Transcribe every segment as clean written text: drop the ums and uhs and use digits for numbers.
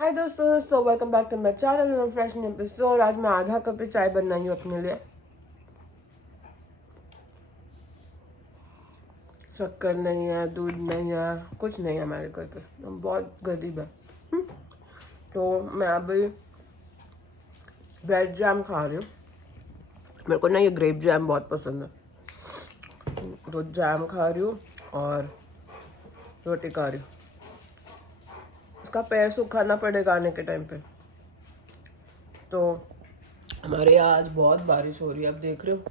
हाय दोस्तों, so welcome back to my channel और fresh episode. आज मैं आधा कप चाय बनाई हूँ अपने लिए। शक्कर नहीं है, दूध नहीं है, कुछ नहीं है हमारे घर पे। हम बहुत गरीब है। तो मैं अभी ब्रेड जैम खा रही हूँ। मेरे को ना ये ग्रेप जैम बहुत पसंद है, तो जैम खा रही हूँ और रोटी खा रही हूँ। उसका पैर सुखाना पड़ेगा आने के टाइम पे। तो हमारे यहाँ आज बहुत बारिश हो रही है, आप देख रहे हो,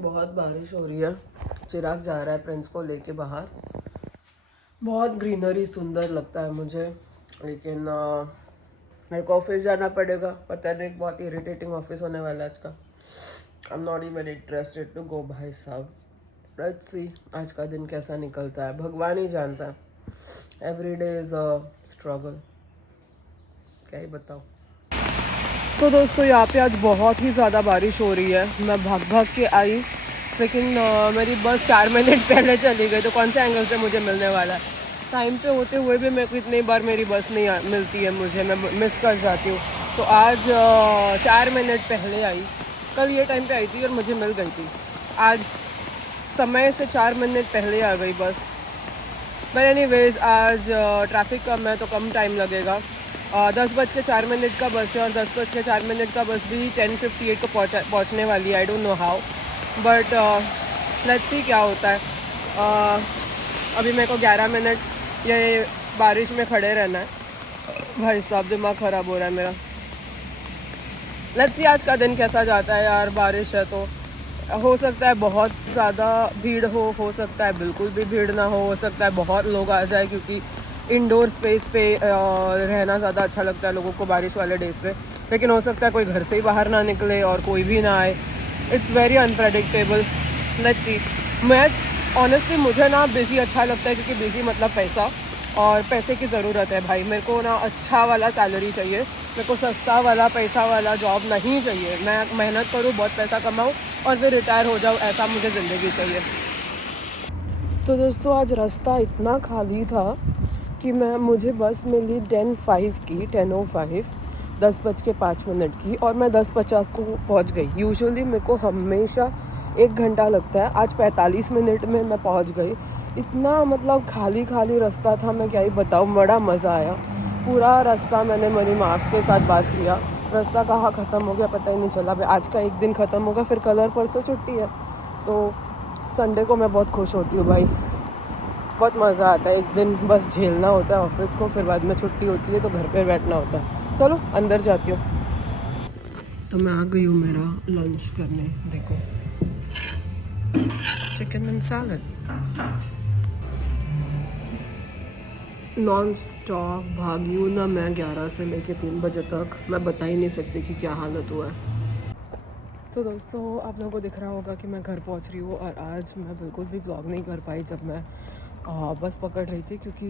बहुत बारिश हो रही है। चिराग जा रहा है प्रिंस को लेके बाहर। बहुत ग्रीनरी सुंदर लगता है मुझे, लेकिन मेरे को ऑफिस जाना पड़ेगा। पता नहीं, बहुत इरिटेटिंग ऑफिस होने वाला है आज का। I am not even interested to go भाई साहब। लेट्स सी आज का दिन कैसा निकलता है, भगवान ही जानता है। Every day is a struggle, क्या ही बताऊँ। तो दोस्तों यहाँ पे आज बहुत ही ज़्यादा बारिश हो रही है। मैं भाग भाग के आई, लेकिन मेरी बस 4 मिनट पहले चली गई। तो कौन से एंगल से मुझे मिलने वाला है? टाइम पे होते हुए भी मेरे को इतनी बार मेरी बस नहीं मिलती है, मुझे मैं मिस कर जाती हूँ। तो आज 4 मिनट पहले आई। कल ये टाइम पे आई थी और मुझे मिल गई थी। आज समय से 4 मिनट पहले आ गई बस। बट एनीवेज आज ट्रैफिक कम है तो कम टाइम लगेगा। 10:04 का बस है और 10:04 का बस भी 10:58 को पहुँचने वाली है। I don't know how, but let's see क्या होता है। अभी मेरे को 11 मिनट ये बारिश में खड़े रहना है। भाई साहब दिमाग ख़राब हो रहा है मेरा। लेट्स सी आज का दिन कैसा जाता है यार। बारिश है तो हो सकता है बहुत ज़्यादा भीड़ हो सकता है बिल्कुल भी भीड़ ना हो सकता है बहुत लोग आ जाए, क्योंकि इंडोर स्पेस पे रहना ज़्यादा अच्छा लगता है लोगों को बारिश वाले डेज पे। लेकिन हो सकता है कोई घर से ही बाहर ना निकले और कोई भी ना आए। It's very unpredictable. Let's see. मैं ऑनेस्टली मुझे ना बिज़ी अच्छा लगता है, क्योंकि बिज़ी मतलब पैसा, और पैसे की ज़रूरत है भाई। मेरे को ना अच्छा वाला सैलरी चाहिए, मेरे को सस्ता वाला पैसा वाला जॉब नहीं चाहिए। मैं मेहनत करूँ, बहुत पैसा कमाऊँ और फिर रिटायर हो जाऊँ, ऐसा मुझे ज़िंदगी चाहिए। तो दोस्तों आज रास्ता इतना खाली था कि मुझे बस मिली 10:05 की, 10:05, 10:05 की, और मैं 10:50 को पहुंच गई। यूजुअली मेरे को हमेशा 1 घंटा लगता है, आज 45 मिनट में मैं पहुंच गई। इतना मतलब खाली खाली रास्ता था, मैं क्या ही बताऊँ। बड़ा मज़ा आया। पूरा रास्ता मैंने मेरी माँ के साथ बात किया। रास्ता कहाँ ख़त्म हो गया पता ही नहीं चला। भाई आज का एक दिन ख़त्म होगा, फिर कल और परसों छुट्टी है। तो संडे को मैं बहुत खुश होती हूँ भाई। बहुत मज़ा आता है। एक दिन बस झेलना होता है ऑफिस को, फिर बाद में छुट्टी होती है तो घर पे बैठना होता है। चलो अंदर जाती हूँ। तो मैं आ गई हूँ मेरा लंच करने। देखो, chicken and salad non stop भागी हूँ ना मैं 11 से लेके 3 बजे तक। मैं बता ही नहीं सकती कि क्या हालत हुआ है। तो दोस्तों आप लोगों को दिख रहा होगा कि मैं घर पहुंच रही हूँ, और आज मैं बिल्कुल भी ब्लॉग नहीं कर पाई जब मैं बस पकड़ रही थी, क्योंकि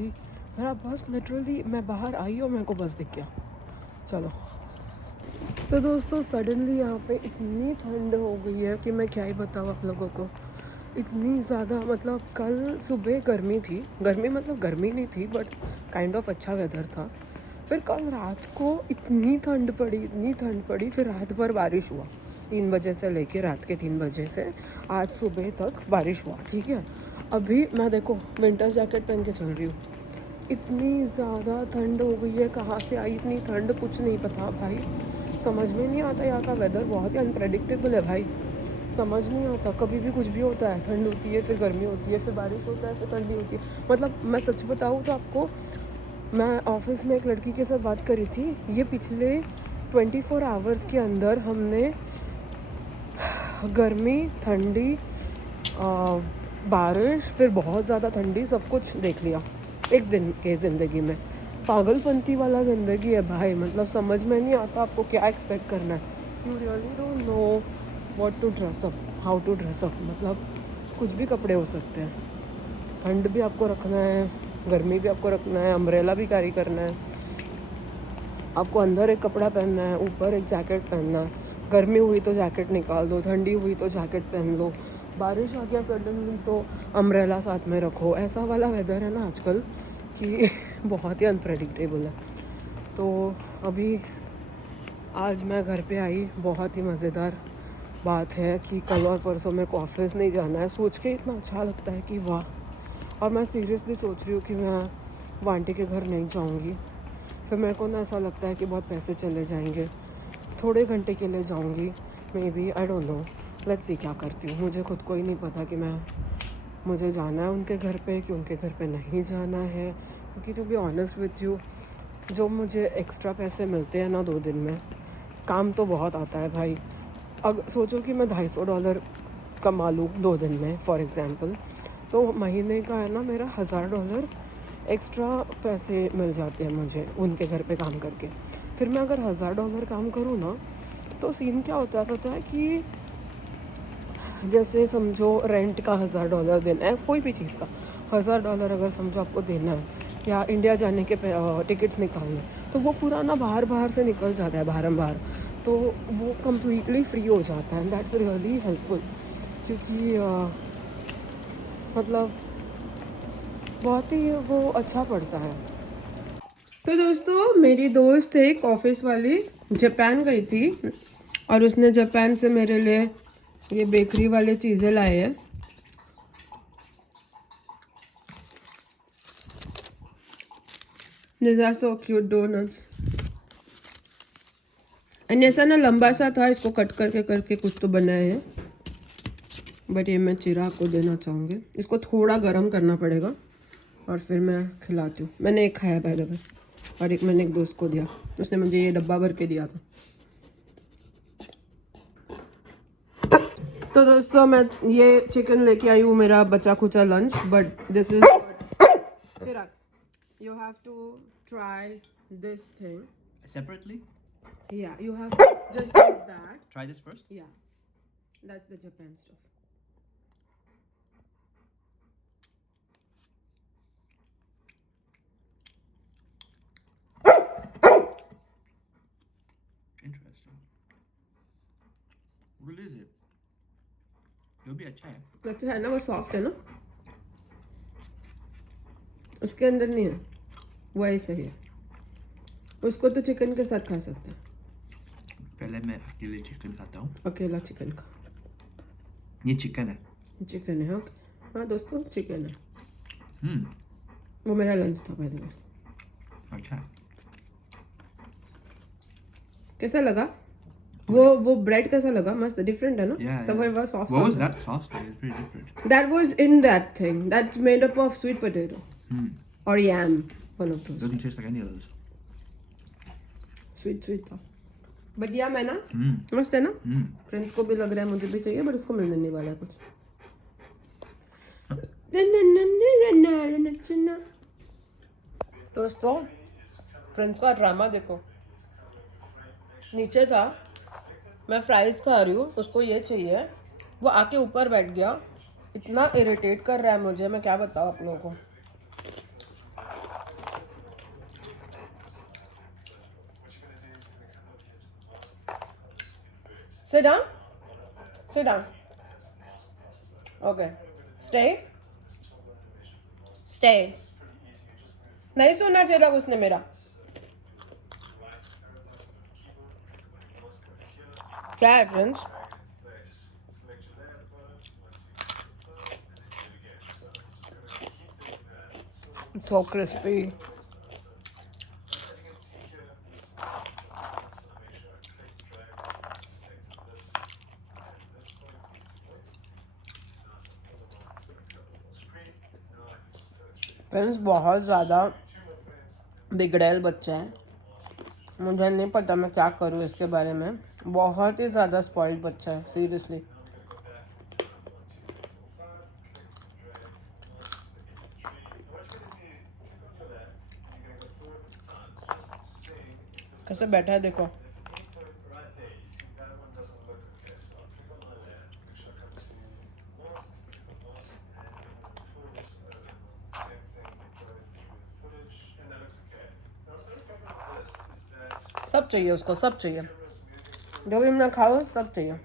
मेरा बस लिटरली, मैं बाहर आई और मेरे को बस दिख गया। चलो। तो दोस्तों सडनली यहाँ पे इतनी ठंड हो गई है कि मैं क्या ही बताऊँ आप लोगों को। इतनी ज़्यादा, मतलब कल सुबह गर्मी थी, गर्मी मतलब गर्मी नहीं थी, बट काइंड ऑफ अच्छा वेदर था। फिर कल रात को इतनी ठंड पड़ी, इतनी ठंड पड़ी, फिर रात भर बारिश हुआ। 3 बजे से लेके रात के 3 बजे से आज सुबह तक बारिश हुआ, ठीक है। अभी मैं देखो विंटर जैकेट पहन के चल रही हूँ। इतनी ज़्यादा ठंड हो गई है, कहाँ से आई इतनी ठंड कुछ नहीं पता भाई। समझ में नहीं आता, यहाँ का वेदर बहुत ही अनप्रेडिक्टेबल है भाई। समझ नहीं आता, कभी भी कुछ भी होता है। ठंड होती है, फिर गर्मी होती है, फिर बारिश होता है, फिर ठंडी होती है। मतलब मैं सच बताऊँ तो आपको, मैं ऑफिस में एक लड़की के साथ बात करी थी। ये पिछले 24 आवर्स के अंदर हमने गर्मी, ठंडी, बारिश, फिर बहुत ज़्यादा ठंडी, सब कुछ देख लिया एक दिन के ज़िंदगी में। पागलपंती वाला ज़िंदगी है भाई। मतलब समझ में नहीं आता आपको क्या एक्सपेक्ट करना है। You really don't know what to dress up, how to dress up. मतलब कुछ भी कपड़े हो सकते हैं। ठंड भी आपको रखना है, गर्मी भी आपको रखना है, अम्ब्रेला भी कैरी करना है। आपको अंदर एक कपड़ा पहनना है, ऊपर एक जैकेट पहनना है। गर्मी हुई तो जैकेट निकाल दो, ठंडी हुई तो जैकेट पहन लो। बारिश आ गया सडनली तो अम्ब्रेला साथ में रखो। ऐसा वाला वेदर है ना आजकल कि बहुत ही अनप्रेडिक्टेबल है। तो अभी आज मैं घर पे आई, बहुत ही मज़ेदार बात है कि कल और परसों मेरे को ऑफिस नहीं जाना है। सोच के इतना अच्छा लगता है कि वाह। और मैं सीरियसली सोच रही हूँ कि मैं वो आंटी के घर नहीं जाऊँगी। फिर मेरे को ना ऐसा लगता है कि बहुत पैसे चले जाएंगे। थोड़े घंटे के लिए जाऊँगी, may be, I don't know, let's see क्या करती हूँ। मुझे खुद को ही नहीं पता कि मुझे जाना है उनके घर पे कि उनके घर पे नहीं जाना है। क्योंकि to be honest with you, जो मुझे एक्स्ट्रा पैसे मिलते हैं ना 2 दिन में, काम तो बहुत आता है भाई। अब सोचो कि मैं $250 कमा लूँ 2 दिन में फॉर एग्ज़ाम्पल, तो महीने का है ना मेरा $1000 एक्स्ट्रा पैसे मिल जाते हैं मुझे उनके घर पे काम करके। फिर मैं अगर $1000 काम करूँ ना, तो सीन क्या होता है पता है कि जैसे समझो रेंट का $1000 देना है, कोई भी चीज़ का $1000 अगर समझो आपको देना है, या इंडिया जाने के टिकट्स निकालने, तो वो पूरा ना बाहर से निकल जाता है बाहर, तो वो कम्प्लीटली फ्री हो जाता है। एंड दैट्स रियली हेल्पफुल, क्योंकि मतलब बहुत ही वो अच्छा पड़ता है। तो दोस्तों, मेरी दोस्त एक ऑफिस वाली जापान गई थी और उसने जापान से मेरे लिए ये बेकरी वाले चीज़ें लाए हैं। These are so cute donuts. And ऐसा ना लंबा सा था, इसको कट करके कुछ तो बनाए हैं, बट ये मैं चिराग को देना चाहूँगी। इसको थोड़ा गर्म करना पड़ेगा और फिर मैं खिलाती हूँ। मैंने एक खाया पहले में, और एक मैंने एक दोस्त को दिया, उसने मुझे ये डब्बा भर के दिया था। तो दोस्तों, मैं ये चिकन लेके आई हूँ, मेरा बचा खुचा lunch, but this is Chirag, you have to try this thing separately. Yeah, you have to just eat that. Try this first. Yeah, that's the Japan stuff. Interesting. What is it? ये भी अच्छा है। अच्छा है ना, वो सॉफ्ट है ना, उसके अंदर नहीं है, वो ऐसे ही है। उसको तो चिकन के साथ खा सकते हैं। पहले मैं अकेले चिकन खाता हूँ। अकेला चिकन का, ये चिकन है। चिकन है। हाँ हाँ दोस्तों, चिकन है। हम्म, वो मेरा लंच था पहले में। अच्छा। कैसा लगा वो ब्रेड कैसा लगा? मस्त, डिफरेंट है ना? Yeah, सब yeah. वो soft. What was that sauce? That is very different. That was in that thing. That's made up of sweet potato Hmm. or yam, one of those. Doesn't taste like any of those. Sweet था, but यम है ना, Hmm. मस्त है ना। Hmm. Friends को भी लग रहा है मुझे भी चाहिए, बट उसको मिलने नहीं वाला कुछ। दोस्तों, फ्रेंड्स का ड्रामा देखो। नीचे था, मैं फ्राइज खा रही हूँ, उसको ये चाहिए, वो आके ऊपर बैठ गया, इतना इरिटेट कर रहा है मुझे, मैं क्या बताऊँ आप लोगों को। Sit down. Sit down. Okay. Stay. Stay. नहीं सुनना चाहिए उसने मेरा। क्या है फ्रेंड्स? So crispy. फ्रेंड्स, बहुत ज़्यादा बिगड़ैल बच्चा है, मुझे नहीं पता मैं क्या करूँ इसके बारे में। बहुत ही ज़्यादा स्पॉइल्ड बच्चा है, सीरियसली। कैसे बैठा है देखो। सब चाहिए उसको, सब चाहिए, जो भी मैं खाऊँ सब चाहिए।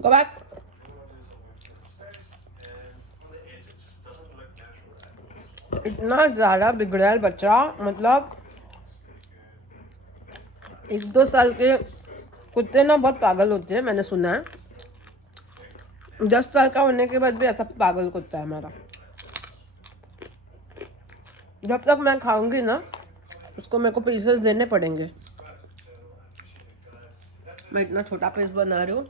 Go back. इतना ज़्यादा बिगड़ा है बच्चा, मतलब 1-2 साल के कुत्ते ना बहुत पागल होते हैं, मैंने सुना है। 10 साल का होने के बाद भी ऐसा पागल कुत्ता है हमारा। जब तक मैं खाऊंगी ना, उसको मेरे को पीसेस देने पड़ेंगे। मैं इतना छोटा पीस बना रही हूँ।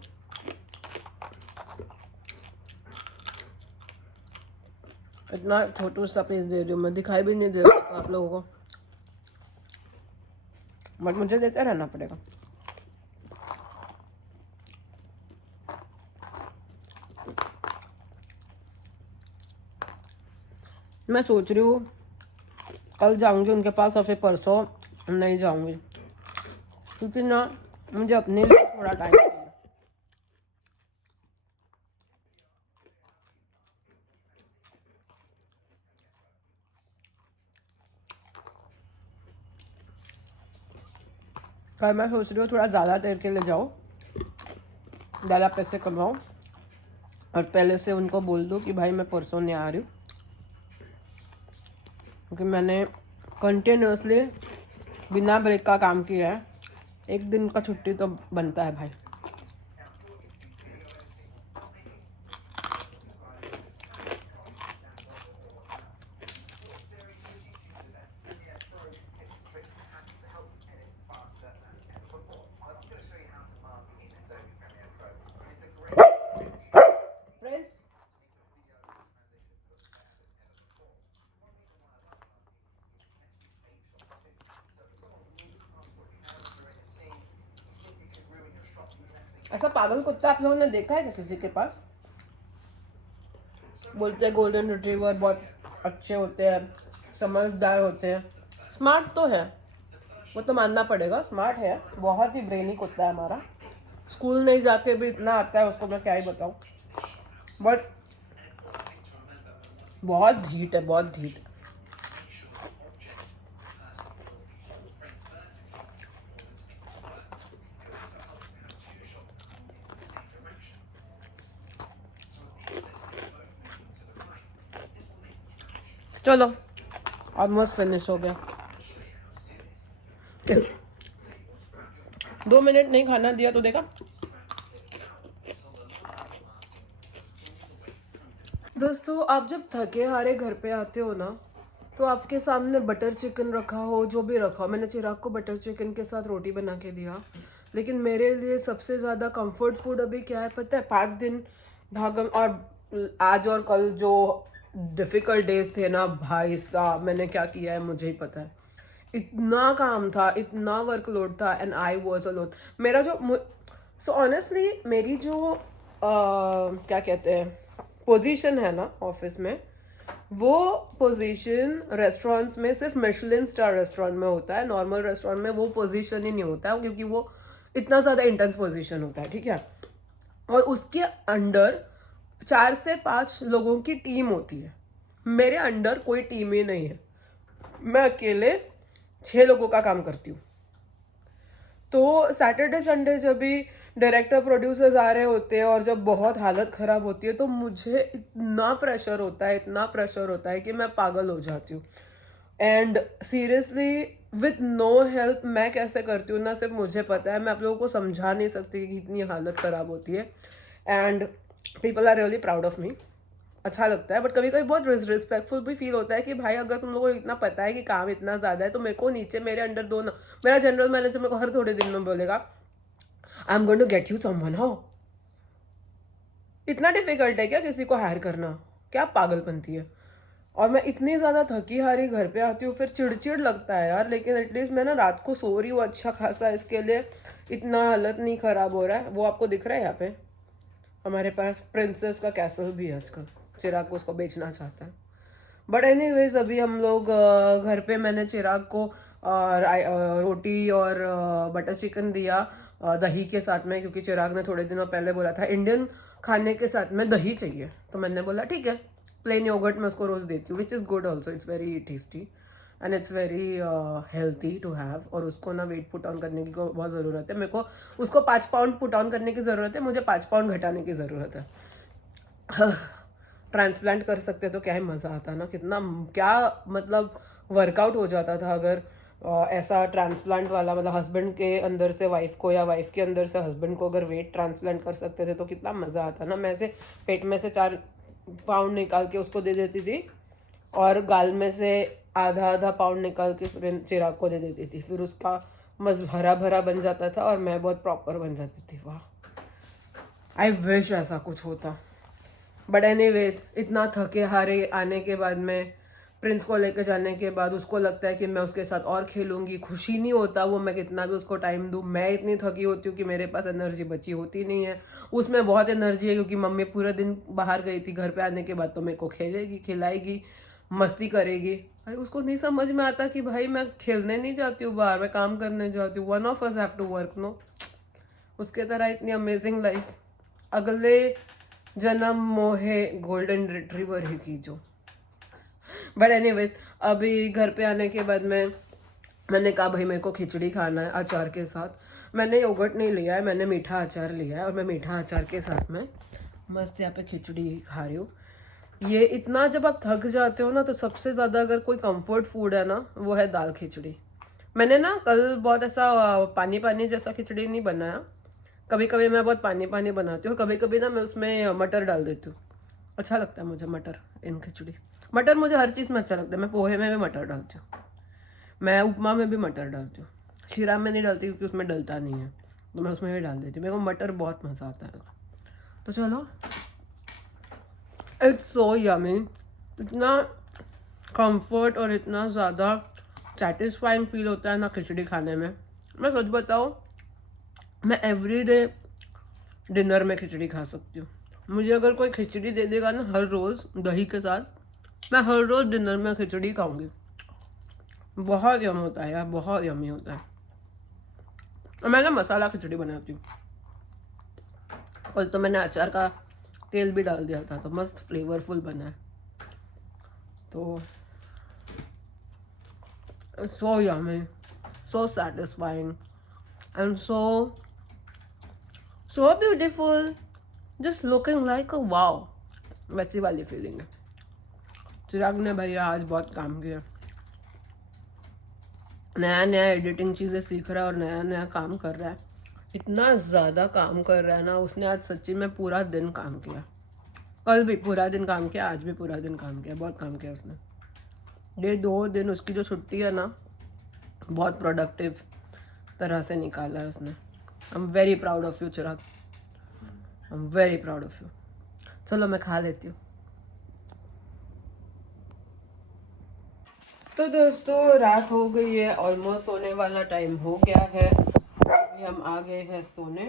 इतना छोटू सा पीस दे रही हूँ मैं, दिखाई भी नहीं दे रहा आप लोगों को, बट मुझे देते रहना पड़ेगा। मैं सोच रही हूँ कल जाऊंगी उनके पास और फिर परसों नहीं जाऊंगी, क्योंकि ना मुझे अपने लिए थोड़ा टाइम चाहिए। कल मैं सोच रही हूँ थोड़ा ज़्यादा देर के लिए जाओ, ज़्यादा पैसे कमाओ, और पहले से उनको बोल दो कि भाई मैं परसों नहीं आ रही हूँ, क्योंकि मैंने कंटिन्यूसली बिना ब्रेक का काम किया है। एक दिन का छुट्टी तो बनता है भाई। ऐसा पागल कुत्ता आप लोगों ने देखा है क्या किसी के पास? बोलते हैं गोल्डन रिट्रीवर बहुत अच्छे होते हैं, समझदार होते हैं। स्मार्ट तो है, वो तो मानना पड़ेगा, स्मार्ट है, बहुत ही ब्रेनी कुत्ता है हमारा। स्कूल नहीं जाके भी इतना आता है उसको, मैं क्या ही बताऊँ। बट बहुत धीट है, बहुत धीट। चलो ऑलमोस्ट फिनिश हो गया। 2 मिनट नहीं खाना दिया तो देखा। दोस्तों, आप जब थके हारे घर पे आते हो ना, तो आपके सामने बटर चिकन रखा हो, जो भी रखा हो, मैंने चिराग को बटर चिकन के साथ रोटी बना के दिया, लेकिन मेरे लिए सबसे ज़्यादा कंफर्ट फूड अभी क्या है पता है? 5 दिन भागम, और आज और कल जो डिफ़िकल्ट डेज थे ना भाई साहब, मैंने क्या किया है मुझे ही पता है। इतना काम था, इतना वर्कलोड था, एंड आई वॉज अलोन। मेरा जो सो ऑनेस्टली मेरी जो क्या कहते हैं पोजीशन है ना ऑफिस में, वो पोजीशन रेस्टोरेंट्स में सिर्फ मिशेलिन स्टार रेस्टोरेंट में होता है। नॉर्मल रेस्टोरेंट में वो पोजीशन ही नहीं होता है, क्योंकि वो इतना ज़्यादा इंटेंस पोजीशन होता है, ठीक है। और उसके अंडर 4 से 5 लोगों की टीम होती है। मेरे अंडर कोई टीम ही नहीं है, मैं अकेले 6 लोगों का काम करती हूँ। तो सैटरडे संडे जब भी डायरेक्टर प्रोड्यूसर्स आ रहे होते हैं और जब बहुत हालत ख़राब होती है, तो मुझे इतना प्रेशर होता है, इतना प्रेशर होता है कि मैं पागल हो जाती हूँ। And seriously with no help मैं कैसे करती हूँ ना, सिर्फ मुझे पता है। मैं आप लोगों को समझा नहीं सकती कि इतनी हालत ख़राब होती है। And people are really proud of me. अच्छा लगता है, बट कभी कभी बहुत रिस्पेक्टफुल भी फील होता है कि भाई अगर तुम लोगों को इतना पता है कि काम इतना ज़्यादा है, तो मेरे को नीचे मेरे अंडर दो ना। मेरा जनरल मैनेजर मेरे को हर थोड़े दिन में बोलेगा I am going to get you someone. How इतना डिफिकल्ट है क्या किसी को हायर करना? क्या पागलपंती है। और मैं इतनी ज़्यादा थकी हारी घर पे आती हूँ, फिर चिड़चिड़ लगता है यार। लेकिन एटलीस्ट मैं ना रात को सो रही हूँ अच्छा खासा, इसके लिए इतना हालत नहीं ख़राब हो रहा है। वो आपको दिख रहा है यहाँ पे हमारे पास प्रिंसेस का कैसल भी है आजकल, चिराग को उसको बेचना चाहता है। बट एनीवेज अभी हम लोग घर पे, मैंने चिराग को रोटी और बटर चिकन दिया दही के साथ में, क्योंकि चिराग ने थोड़े दिनों पहले बोला था इंडियन खाने के साथ में दही चाहिए। तो मैंने बोला ठीक है, प्लेन योगर्ट मैं उसको रोज़ देती हूँ, which is good also, it's very tasty. And it's very healthy to have. और उसको ना वेट पुट ऑन करने की को बहुत ज़रूरत है। मेरे को उसको 5 पाउंड पुट ऑन करने की ज़रूरत है, मुझे 5 पाउंड घटाने की ज़रूरत है। ट्रांसप्लांट कर सकते तो क्या ही मज़ा आता ना, कितना क्या मतलब वर्कआउट हो जाता था अगर ऐसा ट्रांसप्लांट वाला, मतलब हस्बैंड के अंदर से वाइफ को या वाइफ के अंदर से हस्बैंड को अगर वेट ट्रांसप्लांट कर सकते थे तो कितना मज़ा आता ना। मैं ऐसे पेट में से 4 पाउंड निकाल के उसको दे देती थी और गाल में से आधा आधा पाउंड निकाल के फिर चिराग को दे देती थी, फिर उसका मज़ हरा भरा बन जाता था और मैं बहुत प्रॉपर बन जाती थी। वाह, आई विश ऐसा कुछ होता। बट एनीवेज, इतना थके हारे आने के बाद में प्रिंस को लेकर जाने के बाद उसको लगता है कि मैं उसके साथ और खेलूंगी, खुशी नहीं होता वो मैं कितना भी उसको टाइम दूँ। मैं इतनी थकी होती हूँ कि मेरे पास एनर्जी बची होती नहीं है। उसमें बहुत एनर्जी है क्योंकि मम्मी पूरा दिन बाहर गई थी, घर पे आने के बाद तो मेरे को खेलेगी, खिलाएगी, मस्ती करेगी। भाई उसको नहीं समझ में आता कि भाई मैं खेलने नहीं जाती हूँ बाहर, मैं काम करने जाती हूँ। One of us have to work, no. उसके तरह इतनी अमेजिंग लाइफ अगले जन्म मोहे गोल्डन रिट्रीवर ही की जो। बट एनीवेज, अभी घर पे आने के बाद में मैंने कहा भाई मेरे को खिचड़ी खाना है अचार के साथ। मैंने योगर्ट नहीं लिया है, मैंने मीठा अचार लिया है और मैं मीठा अचार के साथ में मस्त यहाँ पे खिचड़ी खा रही हूँ। ये इतना, जब आप थक जाते हो ना तो सबसे ज़्यादा अगर कोई कंफर्ट फूड है ना वो है दाल खिचड़ी। मैंने ना कल बहुत ऐसा पानी पानी जैसा खिचड़ी नहीं बनाया, कभी कभी मैं बहुत पानी पानी बनाती हूँ और कभी कभी ना मैं उसमें मटर डाल देती हूँ। अच्छा लगता है मुझे मटर इन खिचड़ी। मटर मुझे हर चीज़ में अच्छा लगता है। मैं पोहे में भी मटर डालती हूँ, मैं उपमा में भी मटर डालती हूँ, शीरा में नहीं डालती क्योंकि उसमें डलता नहीं है, तो मैं उसमें भी डाल देती हूँ। मेरे को मटर बहुत मज़ा आता है। तो चलो, इट्स सो यमी, इतना कंफर्ट और इतना ज़्यादा सेटिस्फाइंग फील होता है ना खिचड़ी खाने में। मैं सच बताऊँ, मैं एवरी डे डिनर में खिचड़ी खा सकती हूँ। मुझे अगर कोई खिचड़ी दे देगा ना हर रोज़ दही के साथ, मैं हर रोज़ डिनर में खिचड़ी खाऊंगी। बहुत यम होता है यार, बहुत यमी होता है। और मैं ना मसाला खिचड़ी बनाती हूँ। कल तो मैंने अचार का तेल भी डाल दिया था तो मस्त फ्लेवरफुल बना है। तो so yummy, so satisfying and so beautiful, just looking like a wow, वैसी वाली फीलिंग है। चिराग ने भैया आज बहुत काम किया, नया नया एडिटिंग चीज़ें सीख रहा है और नया नया काम कर रहा है। इतना ज़्यादा काम कर रहा है ना उसने, आज सच्ची में पूरा दिन काम किया। कल भी पूरा दिन काम किया, आज भी पूरा दिन काम किया, बहुत काम किया उसने। ये 2 दिन उसकी जो छुट्टी है ना बहुत प्रोडक्टिव तरह से निकाला है उसने। I am very proud of you Chirag, I am very proud of you. चलो मैं खा लेती हूँ। तो दोस्तों रात हो गई है, ऑलमोस्ट सोने वाला टाइम हो गया है। अभी हम आ गए हैं सोने।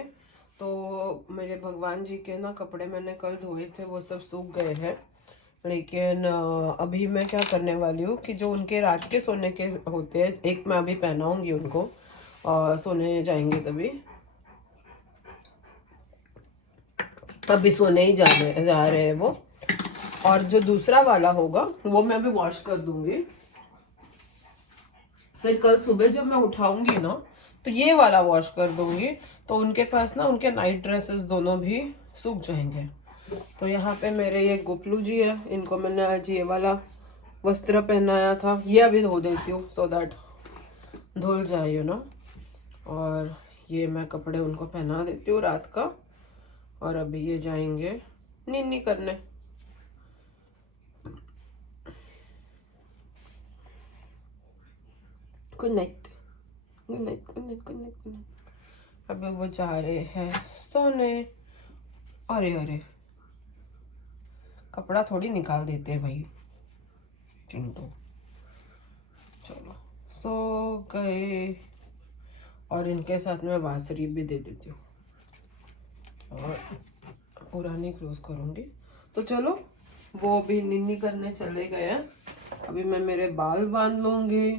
तो मेरे भगवान जी के ना कपड़े मैंने कल धोए थे, वो सब सूख गए हैं। लेकिन अभी मैं क्या करने वाली हूँ कि जो उनके रात के सोने के होते हैं, एक मैं अभी पहनाऊंगी उनको सोने जाएंगे तभी। अभी सोने ही जा रहे हैं वो। और जो दूसरा वाला होगा वो मैं अभी वॉश कर दूंगी, फिर कल सुबह जब मैं उठाऊंगी ना तो ये वाला वॉश कर दूंगी। तो उनके पास ना उनके नाइट ड्रेसेस दोनों भी सूख जाएंगे। तो यहाँ पे मेरे ये गोपलू जी है, इनको मैंने आज ये वाला वस्त्र पहनाया था, ये अभी धो देती हूँ सो दैट धुल जाए यू नो। और ये मैं कपड़े उनको पहना देती हूँ रात का। और अभी ये जाएंगे नीनी करने। Good night, good night, good night, good night, good night. अभी वो जा रहे हैं सोने। अरे अरे, कपड़ा थोड़ी निकाल देते हैं भाई चिंटू। चलो सो गए। और इनके साथ में बांसुरी भी दे देती हूँ और पुरानी क्लोज करूँगी। तो चलो, वो अभी निन्नी करने चले गए हैं। अभी मैं मेरे बाल बांध लूँगी।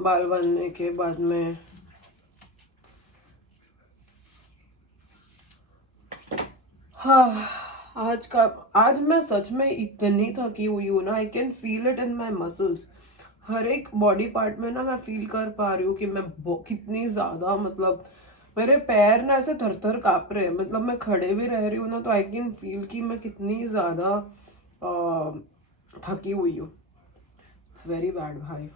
बाल बांधने के बाद में हाँ, आज मैं सच में इतनी थकी हुई हूँ ना, I can feel it in my muscles हर एक बॉडी पार्ट में ना मैं फील कर पा रही हूँ कि मैं कितनी ज़्यादा, मतलब मेरे पैर ना ऐसे थर थर काँप रहे हैं। मतलब मैं खड़े भी रह रही हूँ ना तो आई कैन फील कि मैं कितनी ज़्यादा थकी हुई हूँ। इट्स वेरी बैड भाई।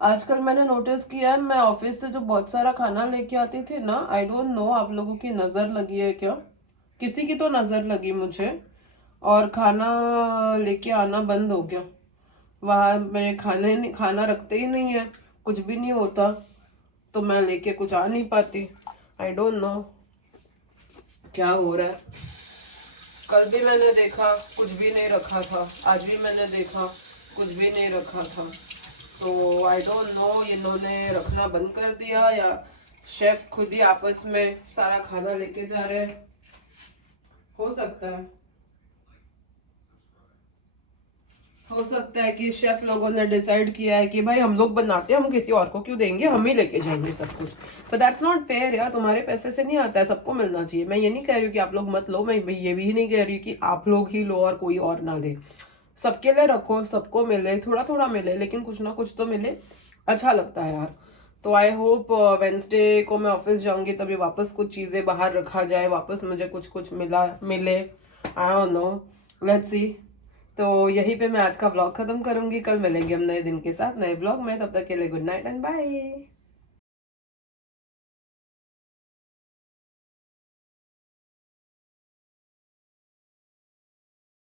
आजकल मैंने नोटिस किया है, मैं ऑफिस से जो बहुत सारा खाना लेके आती थी ना, आई डोंट नो आप लोगों की नज़र लगी है क्या, किसी की तो नज़र लगी मुझे, और खाना लेके आना बंद हो गया। वहाँ मेरे खाना रखते ही नहीं है, कुछ भी नहीं होता तो मैं लेके कुछ आ नहीं पाती। आई डोंट नो क्या हो रहा है। कल भी मैंने देखा कुछ भी नहीं रखा था, आज भी मैंने देखा कुछ भी नहीं रखा था। तो आई डोंट नो इन्होंने रखना बंद कर दिया या शेफ खुद ही आपस में सारा खाना लेके जा रहे हैं, हो सकता है। हो सकता है कि शेफ लोगों ने डिसाइड किया है कि भाई हम लोग बनाते हैं, हम किसी और को क्यों देंगे, हम ही लेके जाएंगे सब कुछ। पर दैट्स नॉट फेयर यार, तुम्हारे पैसे से नहीं आता है, सबको मिलना चाहिए। मैं ये नहीं कह रही हूँ कि आप लोग मत लो, मैं ये भी नहीं कह रही कि आप लोग ही लो और कोई और ना दे। सबके लिए रखो, सबको मिले, थोड़ा थोड़ा मिले, लेकिन कुछ ना कुछ तो मिले, अच्छा लगता है यार। तो आई होप वेंसडे को मैं ऑफिस जाऊंगी तभी वापस कुछ चीज़ें बाहर रखा जाए, वापस मुझे कुछ कुछ मिले। I don't know, let's see. तो यहीं पे मैं आज का ब्लॉग खत्म करूंगी, कल मिलेंगे हम नए दिन के साथ नए ब्लॉग में। तब तक के लिए गुड नाइट एंड बाय।